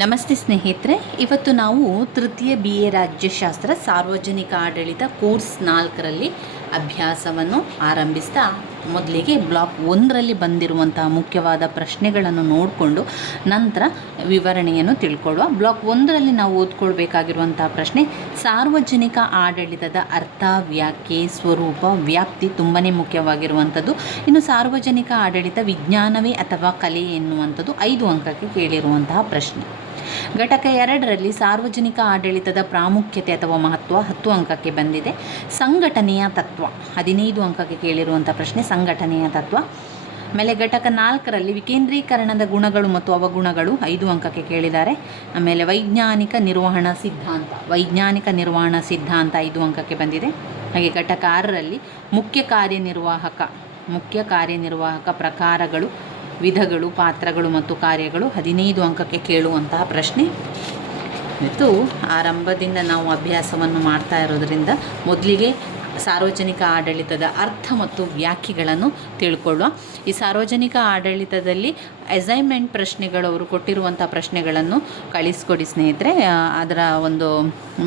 ನಮಸ್ತೆ ಸ್ನೇಹಿತರೆ, ಇವತ್ತು ನಾವು ತೃತೀಯ ಬಿ ಎ ರಾಜ್ಯಶಾಸ್ತ್ರ ಸಾರ್ವಜನಿಕ ಆಡಳಿತ ಕೋರ್ಸ್ ನಾಲ್ಕರಲ್ಲಿ ಅಭ್ಯಾಸವನ್ನು ಆರಂಭಿಸ್ತಾ ಮೊದಲಿಗೆ ಬ್ಲಾಕ್ ಒಂದರಲ್ಲಿ ಬಂದಿರುವಂತಹ ಮುಖ್ಯವಾದ ಪ್ರಶ್ನೆಗಳನ್ನು ನೋಡಿಕೊಂಡು ನಂತರ ವಿವರಣೆಯನ್ನು ತಿಳ್ಕೊಳ್ಳುವ. ಬ್ಲಾಕ್ ಒಂದರಲ್ಲಿ ನಾವು ಓದ್ಕೊಳ್ಬೇಕಾಗಿರುವಂತಹ ಪ್ರಶ್ನೆ, ಸಾರ್ವಜನಿಕ ಆಡಳಿತದ ಅರ್ಥ, ವ್ಯಾಖ್ಯೆ, ಸ್ವರೂಪ, ವ್ಯಾಪ್ತಿ ತುಂಬಾ ಮುಖ್ಯವಾಗಿರುವಂಥದ್ದು. ಇನ್ನು ಸಾರ್ವಜನಿಕ ಆಡಳಿತ ವಿಜ್ಞಾನವೇ ಅಥವಾ ಕಲೆ ಎನ್ನುವಂಥದ್ದು ಐದು ಅಂಕಕ್ಕೆ ಕೇಳಿರುವಂತಹ ಪ್ರಶ್ನೆ. ಘಟಕ ಎರಡರಲ್ಲಿ ಸಾರ್ವಜನಿಕ ಆಡಳಿತದ ಪ್ರಾಮುಖ್ಯತೆ ಅಥವಾ ಮಹತ್ವ ಹತ್ತು ಅಂಕಕ್ಕೆ ಬಂದಿದೆ. ಸಂಘಟನೆಯ ತತ್ವ. ಹದಿನೈದು ಅಂಕಕ್ಕೆ ಕೇಳಿರುವಂಥ ಪ್ರಶ್ನೆ, ಸಂಘಟನೆಯ ತತ್ವ. ಆಮೇಲೆ ಘಟಕ ನಾಲ್ಕರಲ್ಲಿ ವಿಕೇಂದ್ರೀಕರಣದ ಗುಣಗಳು ಮತ್ತು ಅವಗುಣಗಳು ಐದು ಅಂಕಕ್ಕೆ ಕೇಳಿದ್ದಾರೆ. ಆಮೇಲೆ ವೈಜ್ಞಾನಿಕ ನಿರ್ವಹಣಾ ಸಿದ್ಧಾಂತ. ವೈಜ್ಞಾನಿಕ ನಿರ್ವಹಣಾ ಸಿದ್ಧಾಂತ ಐದು ಅಂಕಕ್ಕೆ ಬಂದಿದೆ. ಹಾಗೆ ಘಟಕ ಆರರಲ್ಲಿ ಮುಖ್ಯ ಕಾರ್ಯನಿರ್ವಾಹಕ ಮುಖ್ಯ ಕಾರ್ಯನಿರ್ವಾಹಕ ಪ್ರಕಾರಗಳು ವಿಧಗಳು, ಪಾತ್ರಗಳು ಮತ್ತು ಕಾರ್ಯಗಳು ಹದಿನೈದು ಅಂಕಕ್ಕೆ ಕೇಳುವಂತಹ ಪ್ರಶ್ನೆ. ಮತ್ತು ಆರಂಭದಿಂದ ನಾವು ಅಭ್ಯಾಸವನ್ನು ಮಾಡ್ತಾ ಇರೋದರಿಂದ ಮೊದಲಿಗೆ ಸಾರ್ವಜನಿಕ ಆಡಳಿತದ ಅರ್ಥ ಮತ್ತು ವ್ಯಾಖ್ಯೆಗಳನ್ನು ತಿಳ್ಕೊಳ್ಳುವ. ಈ ಸಾರ್ವಜನಿಕ ಆಡಳಿತದಲ್ಲಿ ಅಸೈನ್ಮೆಂಟ್ ಪ್ರಶ್ನೆಗಳು, ಅವರು ಕೊಟ್ಟಿರುವಂಥ ಪ್ರಶ್ನೆಗಳನ್ನು ಕಳಿಸ್ಕೊಡಿ ಸ್ನೇಹಿತರೆ. ಅದರ ಒಂದು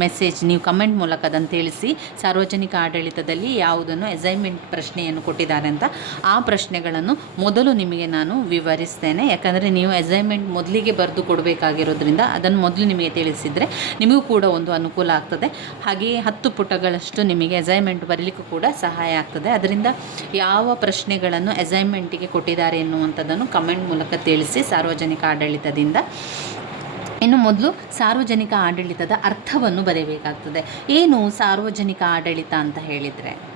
ಮೆಸೇಜ್ ನೀವು ಕಮೆಂಟ್ ಮೂಲಕ ಅದನ್ನು ತಿಳಿಸಿ. ಸಾರ್ವಜನಿಕ ಆಡಳಿತದಲ್ಲಿ ಯಾವುದನ್ನು ಅಸೈನ್ಮೆಂಟ್ ಪ್ರಶ್ನೆಯನ್ನು ಕೊಟ್ಟಿದ್ದಾರೆ ಅಂತ ಆ ಪ್ರಶ್ನೆಗಳನ್ನು ಮೊದಲು ನಿಮಗೆ ನಾನು ವಿವರಿಸ್ತೇನೆ. ಯಾಕಂದರೆ ನೀವು ಅಸೈನ್ಮೆಂಟ್ ಮೊದಲಿಗೆ ಬರೆದು ಕೊಡಬೇಕಾಗಿರೋದ್ರಿಂದ ಅದನ್ನು ಮೊದಲು ನಿಮಗೆ ತಿಳಿಸಿದರೆ ನಿಮಗೂ ಕೂಡ ಒಂದು ಅನುಕೂಲ ಆಗ್ತದೆ. ಹಾಗೆಯೇ ಹತ್ತು ಪುಟಗಳಷ್ಟು ನಿಮಗೆ ಅಸೈನ್ಮೆಂಟ್ ಬರಲಿಕ್ಕೂ ಕೂಡ ಸಹಾಯ ಆಗ್ತದೆ. ಅದರಿಂದ ಯಾವ ಪ್ರಶ್ನೆಗಳನ್ನು ಅಸೈನ್ಮೆಂಟಿಗೆ ಕೊಟ್ಟಿದ್ದಾರೆ ಎನ್ನುವಂಥದ್ದನ್ನು ಕಮೆಂಟ್ ಮೂಲಕ ತಿಳಿಸಿ ಸಾರ್ವಜನಿಕ ಆಡಳಿತದಿಂದ. ಇನ್ನು ಮೊದಲು ಸಾರ್ವಜನಿಕ ಆಡಳಿತದ ಅರ್ಥವನ್ನು ಬರೆಯಬೇಕಾಗ್ತದೆ. ಏನು ಸಾರ್ವಜನಿಕ ಆಡಳಿತ ಅಂತ ಹೇಳಿದರೆ?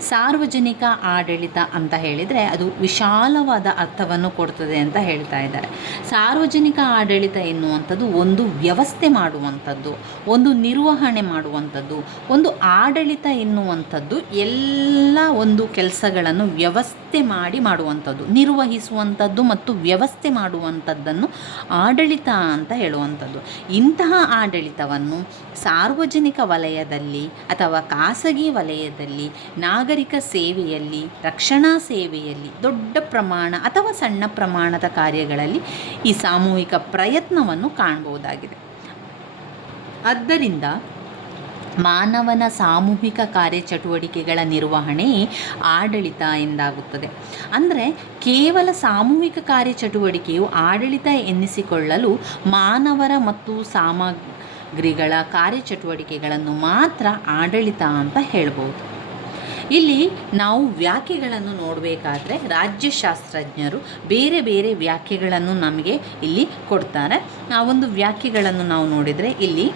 ಸಾರ್ವಜನಿಕ ಆಡಳಿತ ಅಂತ ಹೇಳಿದರೆ ಅದು ವಿಶಾಲವಾದ ಅರ್ಥವನ್ನು ಕೊಡ್ತದೆ ಅಂತ ಹೇಳ್ತಾ ಇದ್ದಾರೆ. ಸಾರ್ವಜನಿಕ ಆಡಳಿತ ಎನ್ನುವಂಥದ್ದು ಒಂದು ವ್ಯವಸ್ಥೆ ಮಾಡುವಂಥದ್ದು, ಒಂದು ನಿರ್ವಹಣೆ ಮಾಡುವಂಥದ್ದು, ಒಂದು ಆಡಳಿತ ಎನ್ನುವಂಥದ್ದು ಎಲ್ಲ ಒಂದು ಕೆಲಸಗಳನ್ನು ವ್ಯವಸ್ಥೆ ಮಾಡಿ ಮಾಡುವಂಥದ್ದು, ನಿರ್ವಹಿಸುವಂಥದ್ದು ಮತ್ತು ವ್ಯವಸ್ಥೆ ಮಾಡುವಂಥದ್ದನ್ನು ಆಡಳಿತ ಅಂತ ಹೇಳುವಂಥದ್ದು. ಇಂತಹ ಆಡಳಿತವನ್ನು ಸಾರ್ವಜನಿಕ ವಲಯದಲ್ಲಿ ಅಥವಾ ಖಾಸಗಿ ವಲಯದಲ್ಲಿ ನಾಗರಿಕ ಸೇವೆಯಲ್ಲಿ, ರಕ್ಷಣಾ ಸೇವೆಯಲ್ಲಿ ದೊಡ್ಡ ಪ್ರಮಾಣ ಅಥವಾ ಸಣ್ಣ ಪ್ರಮಾಣದ ಕಾರ್ಯಗಳಲ್ಲಿ ಈ ಸಾಮೂಹಿಕ ಪ್ರಯತ್ನವನ್ನು ಕಾಣಬಹುದಾಗಿದೆ. ಆದ್ದರಿಂದ ಮಾನವನ ಸಾಮೂಹಿಕ ಕಾರ್ಯಚಟುವಟಿಕೆಗಳ ನಿರ್ವಹಣೆ ಆಡಳಿತ ಎಂದಾಗುತ್ತದೆ. ಅಂದರೆ ಕೇವಲ ಸಾಮೂಹಿಕ ಕಾರ್ಯಚಟುವಟಿಕೆಯು ಆಡಳಿತ ಎನ್ನಿಸಿಕೊಳ್ಳಲು ಮಾನವರ ಮತ್ತು ಸಾಮಗ್ರಿಗಳ ಕಾರ್ಯಚಟುವಟಿಕೆಗಳನ್ನು ಮಾತ್ರ ಆಡಳಿತ ಅಂತ ಹೇಳ್ಬೋದು ಇಲ್ಲಿ ನಾವು ವ್ಯಾಖ್ಯೆಗಳನ್ನು ನೋಡಬೇಕಾದ್ರೆ ರಾಜ್ಯಶಾಸ್ತ್ರಜ್ಞರು ಬೇರೆ ಬೇರೆ ವ್ಯಾಖ್ಯೆಗಳನ್ನು ನಮಗೆ ಇಲ್ಲಿ ಕೊಡ್ತಾರೆ. ಆ ಒಂದು ವ್ಯಾಖ್ಯೆಗಳನ್ನು ನಾವು ನೋಡಿದರೆ ಇಲ್ಲಿ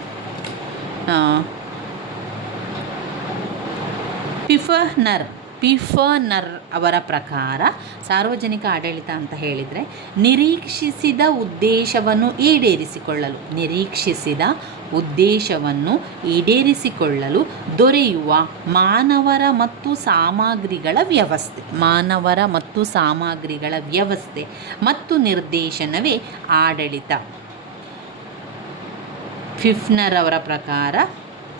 ಪಿಫನರ್ ಪಿಫನರ್ ಅವರ ಪ್ರಕಾರ ಸಾರ್ವಜನಿಕ ಆಡಳಿತ ಅಂತ ಹೇಳಿದರೆ ನಿರೀಕ್ಷಿಸಿದ ಉದ್ದೇಶವನ್ನು ಈಡೇರಿಸಿಕೊಳ್ಳಲು, ನಿರೀಕ್ಷಿಸಿದ ಉದ್ದೇಶವನ್ನು ಈಡೇರಿಸಿಕೊಳ್ಳಲು ದೊರೆಯುವ ಮಾನವರ ಮತ್ತು ಸಾಮಗ್ರಿಗಳ ವ್ಯವಸ್ಥೆ, ಮಾನವರ ಮತ್ತು ಸಾಮಗ್ರಿಗಳ ವ್ಯವಸ್ಥೆ ಮತ್ತು ನಿರ್ದೇಶನವೇ ಆಡಳಿತ. ಫಿಫ್ನರ್ ಅವರ ಪ್ರಕಾರ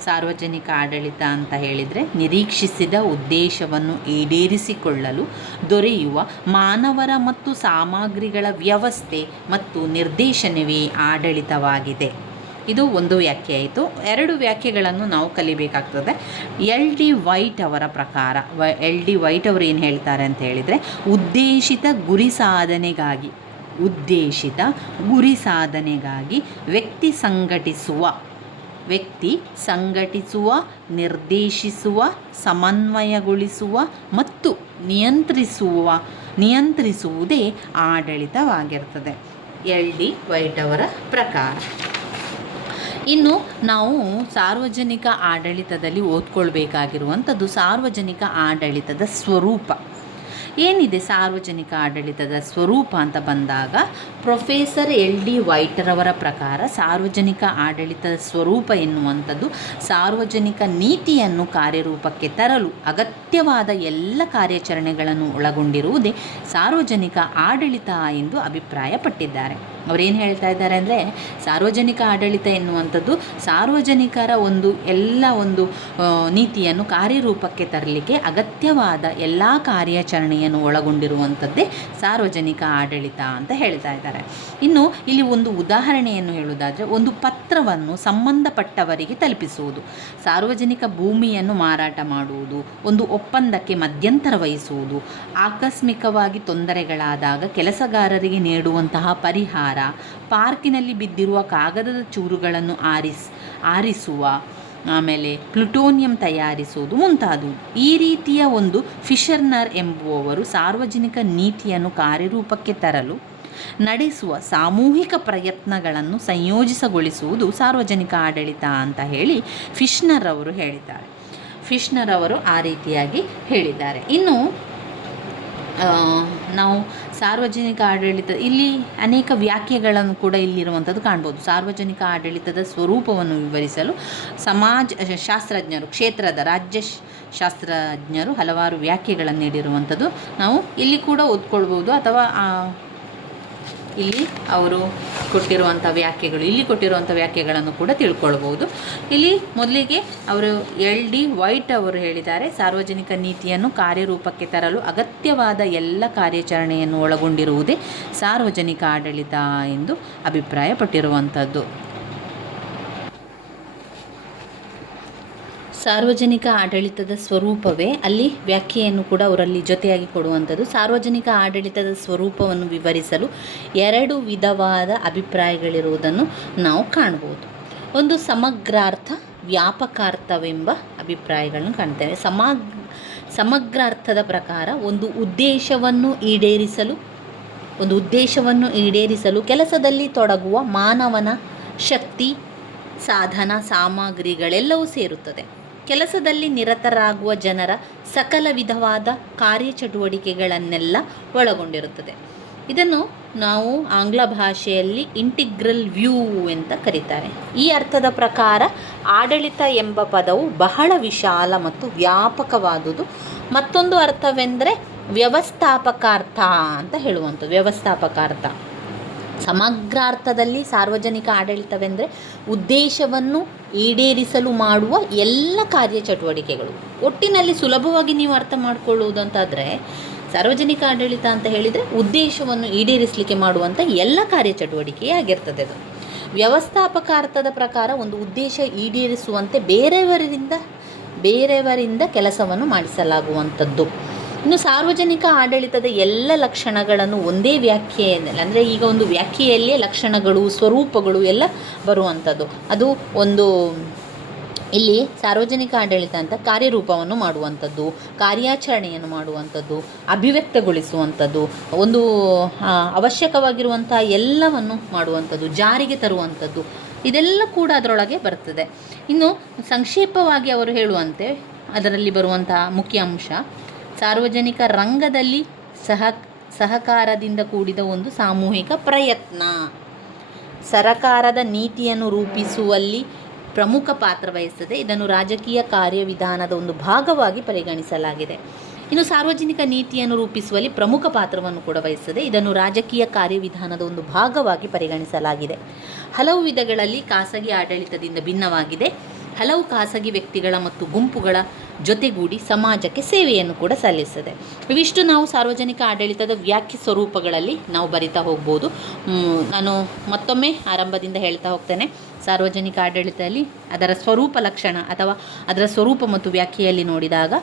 ಸಾರ್ವಜನಿಕ ಆಡಳಿತ ಅಂತ ಹೇಳಿದರೆ ನಿರೀಕ್ಷಿಸಿದ ಉದ್ದೇಶವನ್ನು ಈಡೇರಿಸಿಕೊಳ್ಳಲು ದೊರೆಯುವ ಮಾನವರ ಮತ್ತು ಸಾಮಗ್ರಿಗಳ ವ್ಯವಸ್ಥೆ ಮತ್ತು ನಿರ್ದೇಶನವೇ ಆಡಳಿತವಾಗಿದೆ. ಇದು ಒಂದು ವ್ಯಾಖ್ಯೆ ಆಯಿತು. ಎರಡು ವ್ಯಾಖ್ಯೆಗಳನ್ನು ನಾವು ಕಲಿಬೇಕಾಗ್ತದೆ. ಎಲ್ ಡಿ ವೈಟ್ ಅವರ ಪ್ರಕಾರ, ವ, ಎಲ್ ಡಿ ವೈಟ್ ಅವರು ಏನು ಹೇಳ್ತಾರೆ ಅಂತ ಹೇಳಿದರೆ, ಉದ್ದೇಶಿತ ಗುರಿ ಸಾಧನೆಗಾಗಿ, ಉದ್ದೇಶಿತ ಗುರಿ ಸಾಧನೆಗಾಗಿ ವ್ಯಕ್ತಿ ಸಂಘಟಿಸುವ ವ್ಯಕ್ತಿ ಸಂಘಟಿಸುವ, ನಿರ್ದೇಶಿಸುವ, ಸಮನ್ವಯಗೊಳಿಸುವ ಮತ್ತು ನಿಯಂತ್ರಿಸುವ, ನಿಯಂತ್ರಿಸುವುದೇ ಆಡಳಿತವಾಗಿರ್ತದೆ. ಎಲ್ ಡಿ ವೈಟ್ ಅವರ ಪ್ರಕಾರ. ಇನ್ನು ನಾವು ಸಾರ್ವಜನಿಕ ಆಡಳಿತದಲ್ಲಿ ಓದ್ಕೊಳ್ಬೇಕಾಗಿರುವಂಥದ್ದು ಸಾರ್ವಜನಿಕ ಆಡಳಿತದ ಸ್ವರೂಪ. ಏನಿದೆ ಸಾರ್ವಜನಿಕ ಆಡಳಿತದ ಸ್ವರೂಪ ಅಂತ ಬಂದಾಗ ಪ್ರೊಫೆಸರ್ ಎಲ್ ಡಿ ವೈಟರವರ ಪ್ರಕಾರ ಸಾರ್ವಜನಿಕ ಆಡಳಿತದ ಸ್ವರೂಪ ಎನ್ನುವಂಥದ್ದು ಸಾರ್ವಜನಿಕ ನೀತಿಯನ್ನು ಕಾರ್ಯರೂಪಕ್ಕೆ ತರಲು ಅಗತ್ಯವಾದ ಎಲ್ಲ ಕಾರ್ಯಾಚರಣೆಗಳನ್ನು ಒಳಗೊಂಡಿರುವುದೇ ಸಾರ್ವಜನಿಕ ಆಡಳಿತ ಎಂದು ಅಭಿಪ್ರಾಯಪಟ್ಟಿದ್ದಾರೆ. ಅವರೇನು ಹೇಳ್ತಾ ಇದ್ದಾರೆ ಅಂದರೆ ಸಾರ್ವಜನಿಕ ಆಡಳಿತ ಎನ್ನುವಂಥದ್ದು ಸಾರ್ವಜನಿಕರ ಒಂದು ಎಲ್ಲ ಒಂದು ನೀತಿಯನ್ನು ಕಾರ್ಯರೂಪಕ್ಕೆ ತರಲಿಕ್ಕೆ ಅಗತ್ಯವಾದ ಎಲ್ಲ ಕಾರ್ಯಾಚರಣೆಯನ್ನು ಒಳಗೊಂಡಿರುವಂಥದ್ದೇ ಸಾರ್ವಜನಿಕ ಆಡಳಿತ ಅಂತ ಹೇಳ್ತಾ ಇದ್ದಾರೆ. ಇನ್ನು ಇಲ್ಲಿ ಒಂದು ಉದಾಹರಣೆಯನ್ನು ಹೇಳುವುದಾದರೆ ಒಂದು ಪತ್ರವನ್ನು ಸಂಬಂಧಪಟ್ಟವರಿಗೆ ತಲುಪಿಸುವುದು. ಸಾರ್ವಜನಿಕ ಭೂಮಿಯನ್ನು ಮಾರಾಟ ಮಾಡುವುದು, ಒಂದು ಒಪ್ಪಂದಕ್ಕೆ ಮಧ್ಯಂತರ ವಹಿಸುವುದು, ಆಕಸ್ಮಿಕವಾಗಿ ತೊಂದರೆಗಳಾದಾಗ ಕೆಲಸಗಾರರಿಗೆ ನೀಡುವಂತಹ ಪರಿಹಾರ ಪಾರ್ಕಿನಲ್ಲಿ ಬಿದ್ದಿರುವ ಕಾಗದದ ಚೂರುಗಳನ್ನು ಆರಿಸ್, ಆರಿಸುವ, ಆಮೇಲೆ ಪ್ಲುಟೋನಿಯಂ ತಯಾರಿಸುವುದು ಮುಂತಾದವು. ಈ ರೀತಿಯ ಒಂದು ಫಿಶರ್ನರ್ ಎಂಬುವವರು ಸಾರ್ವಜನಿಕ ನೀತಿಯನ್ನು ಕಾರ್ಯರೂಪಕ್ಕೆ ತರಲು ನಡೆಸುವ ಸಾಮೂಹಿಕ ಪ್ರಯತ್ನಗಳನ್ನು ಸಂಯೋಜಿಸಗೊಳಿಸುವುದು ಸಾರ್ವಜನಿಕ ಆಡಳಿತ ಅಂತ ಹೇಳಿ ಫಿಶ್ನರ್ ಅವರು ಹೇಳಿದ್ದಾರೆ. ಫಿಶ್ನರ್ ಅವರು ಆ ರೀತಿಯಾಗಿ ಹೇಳಿದ್ದಾರೆ. ಇನ್ನು ನಾವು ಸಾರ್ವಜನಿಕ ಆಡಳಿತ, ಇಲ್ಲಿ ಅನೇಕ ವ್ಯಾಖ್ಯೆಗಳನ್ನು ಕೂಡ ಇಲ್ಲಿರುವಂಥದ್ದು ಕಾಣ್ಬೋದು. ಸಾರ್ವಜನಿಕ ಆಡಳಿತದ ಸ್ವರೂಪವನ್ನು ವಿವರಿಸಲು ಸಮಾಜ ಶಾಸ್ತ್ರಜ್ಞರು, ಕ್ಷೇತ್ರದ ರಾಜ್ಯ ಶಾಸ್ತ್ರಜ್ಞರು ಹಲವಾರು ವ್ಯಾಖ್ಯೆಗಳನ್ನು ನೀಡಿರುವಂಥದ್ದು ನಾವು ಇಲ್ಲಿ ಕೂಡ ಓದ್ಕೊಳ್ಬೋದು ಅಥವಾ ಇಲ್ಲಿ ಅವರು ಕೊಟ್ಟಿರುವಂಥ ವ್ಯಾಖ್ಯೆಗಳು, ಇಲ್ಲಿ ಕೊಟ್ಟಿರುವಂಥ ವ್ಯಾಖ್ಯೆಗಳನ್ನು ಕೂಡ ತಿಳ್ಕೊಳ್ಬೋದು. ಇಲ್ಲಿ ಮೊದಲಿಗೆ ಅವರು ಎಲ್ ಡಿ ವೈಟ್ ಅವರು ಹೇಳಿದ್ದಾರೆ, ಸಾರ್ವಜನಿಕ ನೀತಿಯನ್ನು ಕಾರ್ಯರೂಪಕ್ಕೆ ತರಲು ಅಗತ್ಯವಾದ ಎಲ್ಲ ಕಾರ್ಯಾಚರಣೆಯನ್ನು ಒಳಗೊಂಡಿರುವುದೇ ಸಾರ್ವಜನಿಕ ಆಡಳಿತ ಎಂದು ಅಭಿಪ್ರಾಯಪಟ್ಟಿರುವಂಥದ್ದು. ಸಾರ್ವಜನಿಕ ಆಡಳಿತದ ಸ್ವರೂಪವೇ ಅಲ್ಲಿ ವ್ಯಾಖ್ಯೆಯನ್ನು ಕೂಡ ಅವರಲ್ಲಿ ಜೊತೆಯಾಗಿ ಕೊಡುವಂಥದ್ದು. ಸಾರ್ವಜನಿಕ ಆಡಳಿತದ ಸ್ವರೂಪವನ್ನು ವಿವರಿಸಲು ಎರಡು ವಿಧವಾದ ಅಭಿಪ್ರಾಯಗಳಿರುವುದನ್ನು ನಾವು ಕಾಣ್ಬೋದು ಒಂದು ಸಮಗ್ರಾರ್ಥ, ವ್ಯಾಪಕಾರ್ಥವೆಂಬ ಅಭಿಪ್ರಾಯಗಳನ್ನು ಕಾಣ್ತೇವೆ. ಸಮಗ್, ಸಮಗ್ರಾರ್ಥದ ಪ್ರಕಾರ ಒಂದು ಉದ್ದೇಶವನ್ನು ಈಡೇರಿಸಲು, ಒಂದು ಉದ್ದೇಶವನ್ನು ಈಡೇರಿಸಲು ಕೆಲಸದಲ್ಲಿ ತೊಡಗುವ ಮಾನವನ ಶಕ್ತಿ, ಸಾಧನ, ಸಾಮಗ್ರಿಗಳೆಲ್ಲವೂ ಸೇರುತ್ತದೆ. ಕೆಲಸದಲ್ಲಿ ನಿರತರಾಗುವ ಜನರ ಸಕಲ ವಿಧವಾದ ಕಾರ್ಯಚಟುವಟಿಕೆಗಳನ್ನೆಲ್ಲ ಒಳಗೊಂಡಿರುತ್ತದೆ. ಇದನ್ನು ನಾವು ಆಂಗ್ಲ ಭಾಷೆಯಲ್ಲಿ ಇಂಟಿಗ್ರಲ್ ವ್ಯೂ ಅಂತ ಕರೀತಾರೆ. ಈ ಅರ್ಥದ ಪ್ರಕಾರ ಆಡಳಿತ ಎಂಬ ಪದವು ಬಹಳ ವಿಶಾಲ ಮತ್ತು ವ್ಯಾಪಕವಾದುದು. ಮತ್ತೊಂದು ಅರ್ಥವೆಂದರೆ ವ್ಯವಸ್ಥಾಪಕಾರ್ಥ ಅಂತ ಹೇಳುವಂಥದ್ದು. ವ್ಯವಸ್ಥಾಪಕಾರ್ಥ. ಸಮಗ್ರಾರ್ಥದಲ್ಲಿ ಸಾರ್ವಜನಿಕ ಆಡಳಿತವೆಂದರೆ ಉದ್ದೇಶವನ್ನು ಈಡೇರಿಸಲು ಮಾಡುವ ಎಲ್ಲ ಕಾರ್ಯಚಟುವಟಿಕೆಗಳು ಒಟ್ಟಿನಲ್ಲಿ ಸುಲಭವಾಗಿ ನೀವು ಅರ್ಥ ಮಾಡಿಕೊಳ್ಳುವುದಂತಾದರೆ ಸಾರ್ವಜನಿಕ ಆಡಳಿತ ಅಂತ ಹೇಳಿದರೆ ಉದ್ದೇಶವನ್ನು ಈಡೇರಿಸಲಿಕ್ಕೆ ಮಾಡುವಂಥ ಎಲ್ಲ ಕಾರ್ಯಚಟುವಟಿಕೆ ಆಗಿರ್ತದೆ ಅದು. ವ್ಯವಸ್ಥಾಪಕಾರ್ಥದ ಪ್ರಕಾರ ಒಂದು ಉದ್ದೇಶ ಈಡೇರಿಸುವಂತೆ ಬೇರೆಯವರಿಂದ ಬೇರೆಯವರಿಂದ ಕೆಲಸವನ್ನು ಮಾಡಿಸಲಾಗುವಂಥದ್ದು ಇನ್ನು ಸಾರ್ವಜನಿಕ ಆಡಳಿತದ ಎಲ್ಲ ಲಕ್ಷಣಗಳನ್ನು ಒಂದೇ ವ್ಯಾಖ್ಯೆಯಲ್ಲಿ ಅಂದರೆ ಈಗ ಒಂದು ವ್ಯಾಖ್ಯೆಯಲ್ಲಿಯೇ ಲಕ್ಷಣಗಳು, ಸ್ವರೂಪಗಳು ಎಲ್ಲ ಬರುವಂಥದ್ದು. ಅದು ಒಂದು ಇಲ್ಲಿ ಸಾರ್ವಜನಿಕ ಆಡಳಿತ ಅಂತ ಕಾರ್ಯರೂಪವನ್ನು ಮಾಡುವಂಥದ್ದು, ಕಾರ್ಯಾಚರಣೆಯನ್ನು ಮಾಡುವಂಥದ್ದು, ಅಭಿವ್ಯಕ್ತಗೊಳಿಸುವಂಥದ್ದು, ಒಂದು ಅವಶ್ಯಕವಾಗಿರುವಂಥ ಎಲ್ಲವನ್ನು ಮಾಡುವಂಥದ್ದು, ಜಾರಿಗೆ ತರುವಂಥದ್ದು, ಇದೆಲ್ಲ ಕೂಡ ಅದರೊಳಗೆ ಬರ್ತದೆ. ಇನ್ನು ಸಂಕ್ಷೇಪವಾಗಿ ಅವರು ಹೇಳುವಂತೆ ಅದರಲ್ಲಿ ಬರುವಂತಹ ಮುಖ್ಯ ಅಂಶ ಸಾರ್ವಜನಿಕ ರಂಗದಲ್ಲಿ ಸಹ ಸಹಕಾರದಿಂದ ಕೂಡಿದ ಒಂದು ಸಾಮೂಹಿಕ ಪ್ರಯತ್ನ. ಸರಕಾರದ ನೀತಿಯನ್ನು ರೂಪಿಸುವಲ್ಲಿ ಪ್ರಮುಖ ಪಾತ್ರ ವಹಿಸುತ್ತದೆ. ಇದನ್ನು ರಾಜಕೀಯ ಕಾರ್ಯವಿಧಾನದ ಒಂದು ಭಾಗವಾಗಿ ಪರಿಗಣಿಸಲಾಗಿದೆ. ಇನ್ನು ಸಾರ್ವಜನಿಕ ನೀತಿಯನ್ನು ರೂಪಿಸುವಲ್ಲಿ ಪ್ರಮುಖ ಪಾತ್ರವನ್ನು ಕೂಡ ವಹಿಸುತ್ತದೆ. ಇದನ್ನು ರಾಜಕೀಯ ಕಾರ್ಯವಿಧಾನದ ಒಂದು ಭಾಗವಾಗಿ ಪರಿಗಣಿಸಲಾಗಿದೆ. ಹಲವು ವಿಧಗಳಲ್ಲಿ ಖಾಸಗಿ ಆಡಳಿತದಿಂದ ಭಿನ್ನವಾಗಿದೆ. ಹಲವು ಖಾಸಗಿ ವ್ಯಕ್ತಿಗಳ ಮತ್ತು ಗುಂಪುಗಳ ಜೊತೆಗೂಡಿ ಸಮಾಜಕ್ಕೆ ಸೇವೆಯನ್ನು ಕೂಡ ಸಲ್ಲಿಸುತ್ತದೆ ಇವಿಷ್ಟು ನಾವು ಸಾರ್ವಜನಿಕ ಆಡಳಿತದ ವ್ಯಾಖ್ಯೆ ಸ್ವರೂಪಗಳಲ್ಲಿ ನಾವು ಬರಿತಾ ಹೋಗ್ಬೋದು. ನಾನು ಮತ್ತೊಮ್ಮೆ ಆರಂಭದಿಂದ ಹೇಳ್ತಾ ಹೋಗ್ತೇನೆ. ಸಾರ್ವಜನಿಕ ಆಡಳಿತದಲ್ಲಿ ಅದರ ಸ್ವರೂಪ ಲಕ್ಷಣ ಅಥವಾ ಅದರ ಸ್ವರೂಪ ಮತ್ತು ವ್ಯಾಖ್ಯೆಯಲ್ಲಿ ನೋಡಿದಾಗ,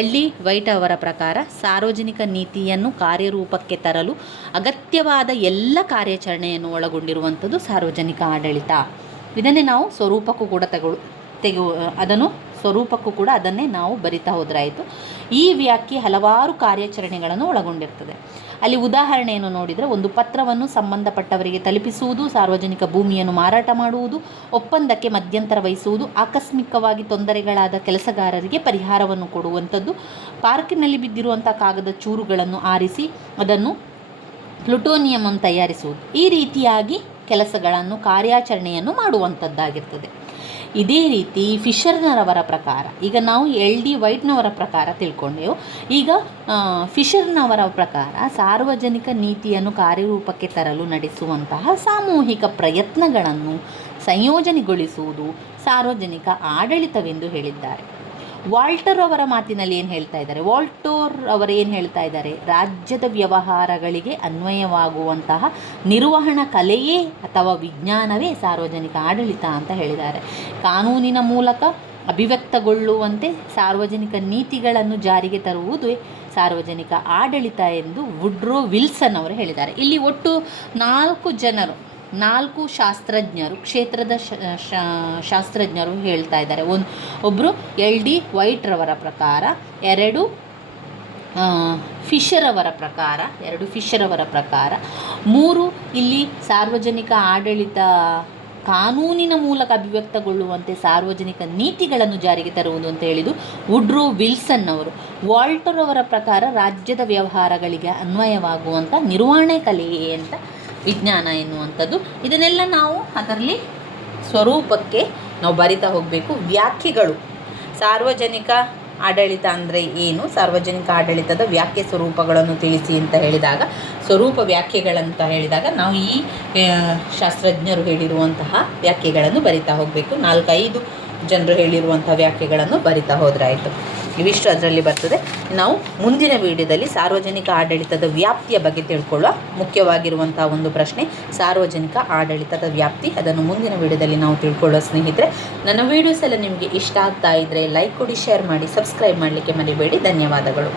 ಎಳ್ಳಿ ವೈಟ್ ಅವರ ಪ್ರಕಾರ ಸಾರ್ವಜನಿಕ ನೀತಿಯನ್ನು ಕಾರ್ಯರೂಪಕ್ಕೆ ತರಲು ಅಗತ್ಯವಾದ ಎಲ್ಲ ಕಾರ್ಯಾಚರಣೆಯನ್ನು ಒಳಗೊಂಡಿರುವಂಥದ್ದು ಸಾರ್ವಜನಿಕ ಆಡಳಿತ. ಇದನ್ನೇ ನಾವು ಸ್ವರೂಪಕ್ಕೂ ಕೂಡ ತಗೊಳ್ ತೆಗೆ, ಅದನ್ನು ಸ್ವರೂಪಕ್ಕೂ ಕೂಡ ಅದನ್ನೇ ನಾವು ಬರಿತಾ ಹೋದ್ರಾಯಿತು. ಈ ವ್ಯಾಖ್ಯೆ ಹಲವಾರು ಕಾರ್ಯಾಚರಣೆಗಳನ್ನು ಒಳಗೊಂಡಿರ್ತದೆ. ಅಲ್ಲಿ ಉದಾಹರಣೆಯನ್ನು ನೋಡಿದರೆ ಒಂದು ಪತ್ರವನ್ನು ಸಂಬಂಧಪಟ್ಟವರಿಗೆ ತಲುಪಿಸುವುದು, ಸಾರ್ವಜನಿಕ ಭೂಮಿಯನ್ನು ಮಾರಾಟ ಮಾಡುವುದು, ಒಪ್ಪಂದಕ್ಕೆ ಮಧ್ಯಂತರ ವಹಿಸುವುದು, ಆಕಸ್ಮಿಕವಾಗಿ ತೊಂದರೆಗಳಾದ ಕೆಲಸಗಾರರಿಗೆ ಪರಿಹಾರವನ್ನು ಕೊಡುವಂಥದ್ದು, ಪಾರ್ಕಿನಲ್ಲಿ ಬಿದ್ದಿರುವಂಥ ಕಾಗದ ಚೂರುಗಳನ್ನು ಆರಿಸಿ ಅದನ್ನು ಪ್ಲುಟೋನಿಯಮನ್ನು ತಯಾರಿಸುವುದು. ಈ ರೀತಿಯಾಗಿ ಕೆಲಸಗಳನ್ನು ಕಾರ್ಯಾಚರಣೆಯನ್ನು ಮಾಡುವಂಥದ್ದಾಗಿರ್ತದೆ. ಇದೇ ರೀತಿ ಫಿಶರ್ನರವರ ಪ್ರಕಾರ, ಈಗ ನಾವು ಎಲ್ ಡಿ ವೈಟ್ನವರ ಪ್ರಕಾರ ತಿಳ್ಕೊಂಡೆವು. ಈಗ ಫಿಶರ್ನವರ ಪ್ರಕಾರ ಸಾರ್ವಜನಿಕ ನೀತಿಯನ್ನು ಕಾರ್ಯರೂಪಕ್ಕೆ ತರಲು ನಡೆಸುವಂತಹ ಸಾಮೂಹಿಕ ಪ್ರಯತ್ನಗಳನ್ನು ಸಂಯೋಜನೆಗೊಳಿಸುವುದು ಸಾರ್ವಜನಿಕ ಆಡಳಿತವೆಂದು ಹೇಳಿದ್ದಾರೆ. ವಾಲ್ಟರ್ ಅವರ ಮಾತಿನಲ್ಲಿ ಏನು ಹೇಳ್ತಾ ಇದ್ದಾರೆ? ವಾಲ್ಟೋರ್ ಅವರು ಏನು ಹೇಳ್ತಾ ಇದ್ದಾರೆ? ರಾಜ್ಯದ ವ್ಯವಹಾರಗಳಿಗೆ ಅನ್ವಯವಾಗುವಂತಹ ನಿರ್ವಹಣಾ ಕಲೆಯೇ ಅಥವಾ ವಿಜ್ಞಾನವೇ ಸಾರ್ವಜನಿಕ ಆಡಳಿತ ಅಂತ ಹೇಳಿದ್ದಾರೆ. ಕಾನೂನಿನ ಮೂಲಕ ಅಭಿವ್ಯಕ್ತಗೊಳ್ಳುವಂತೆ ಸಾರ್ವಜನಿಕ ನೀತಿಗಳನ್ನು ಜಾರಿಗೆ ತರುವುದೇ ಸಾರ್ವಜನಿಕ ಆಡಳಿತ ಎಂದು ವುಡ್ರೋ ವಿಲ್ಸನ್ ಅವರು ಹೇಳಿದ್ದಾರೆ. ಇಲ್ಲಿ ಒಟ್ಟು ನಾಲ್ಕು ಜನರು ನಾಲ್ಕು ಶಾಸ್ತ್ರಜ್ಞರು, ಕ್ಷೇತ್ರದ ಶಾಸ್ತ್ರಜ್ಞರು ಹೇಳ್ತಾ ಇದ್ದಾರೆ. ಒಂದು ಒಬ್ಬರು ಎಲ್ ಡಿ ವೈಟ್ರವರ ಪ್ರಕಾರ, ಎರಡು ಫಿಶರವರ ಪ್ರಕಾರ, ಎರಡು ಫಿಶರ್ ಅವರ ಪ್ರಕಾರ, ಮೂರು ಇಲ್ಲಿ ಸಾರ್ವಜನಿಕ ಆಡಳಿತ ಕಾನೂನಿನ ಮೂಲಕ ಅಭಿವ್ಯಕ್ತಗೊಳ್ಳುವಂತೆ ಸಾರ್ವಜನಿಕ ನೀತಿಗಳನ್ನು ಜಾರಿಗೆ ತರುವುದು ಅಂತ ಹೇಳಿದ್ದು ವುಡ್ರೋ ವಿಲ್ಸನ್ ಅವರು. ವಾಲ್ಟರ್ ಅವರ ಪ್ರಕಾರ ರಾಜ್ಯದ ವ್ಯವಹಾರಗಳಿಗೆ ಅನ್ವಯವಾಗುವಂಥ ನಿರ್ವಹಣೆ ಕಲೆಯೇ ಅಂತ ವಿಜ್ಞಾನ ಎನ್ನುವಂಥದ್ದು. ಇದನ್ನೆಲ್ಲ ನಾವು ಅದರಲ್ಲಿ ಸ್ವರೂಪಕ್ಕೆ ನಾವು ಬರಿತಾ ಹೋಗಬೇಕು. ವ್ಯಾಖ್ಯೆಗಳು. ಸಾರ್ವಜನಿಕ ಆಡಳಿತ ಅಂದರೆ ಏನು? ಸಾರ್ವಜನಿಕ ಆಡಳಿತದ ವ್ಯಾಖ್ಯೆ ಸ್ವರೂಪಗಳನ್ನು ತಿಳಿಸಿ ಅಂತ ಹೇಳಿದಾಗ, ಸ್ವರೂಪ ವ್ಯಾಖ್ಯೆಗಳಂತ ಹೇಳಿದಾಗ ನಾವು ಈ ಶಾಸ್ತ್ರಜ್ಞರು ಹೇಳಿರುವಂತಹ ವ್ಯಾಖ್ಯೆಗಳನ್ನು ಬರಿತಾ ಹೋಗಬೇಕು. ನಾಲ್ಕೈದು ಜನರು ಹೇಳಿರುವಂಥ ವ್ಯಾಖ್ಯೆಗಳನ್ನು ಬರಿತಾ ಹೋದ್ರೆ ಆಯಿತು. ಇವಿಷ್ಟು ಅದರಲ್ಲಿ ಬರ್ತದೆ. ನಾವು ಮುಂದಿನ ವಿಡಿಯೋದಲ್ಲಿ ಸಾರ್ವಜನಿಕ ಆಡಳಿತದ ವ್ಯಾಪ್ತಿಯ ಬಗ್ಗೆ ತಿಳ್ಕೊಳ್ಳುವ ಮುಖ್ಯವಾಗಿರುವಂಥ ಒಂದು ಪ್ರಶ್ನೆ, ಸಾರ್ವಜನಿಕ ಆಡಳಿತದ ವ್ಯಾಪ್ತಿ. ಅದನ್ನು ಮುಂದಿನ ವಿಡಿಯೋದಲ್ಲಿ ನಾವು ತಿಳ್ಕೊಳ್ಳೋ ಸ್ನೇಹಿತರೆ, ನನ್ನ ವೀಡಿಯೋಸ್ ಎಲ್ಲ ನಿಮಗೆ ಇಷ್ಟ ಆಗ್ತಾ ಇದ್ದರೆ ಲೈಕ್ ಕೊಡಿ, ಶೇರ್ ಮಾಡಿ, ಸಬ್ಸ್ಕ್ರೈಬ್ ಮಾಡಲಿಕ್ಕೆ ಮರಿಬೇಡಿ. ಧನ್ಯವಾದಗಳು.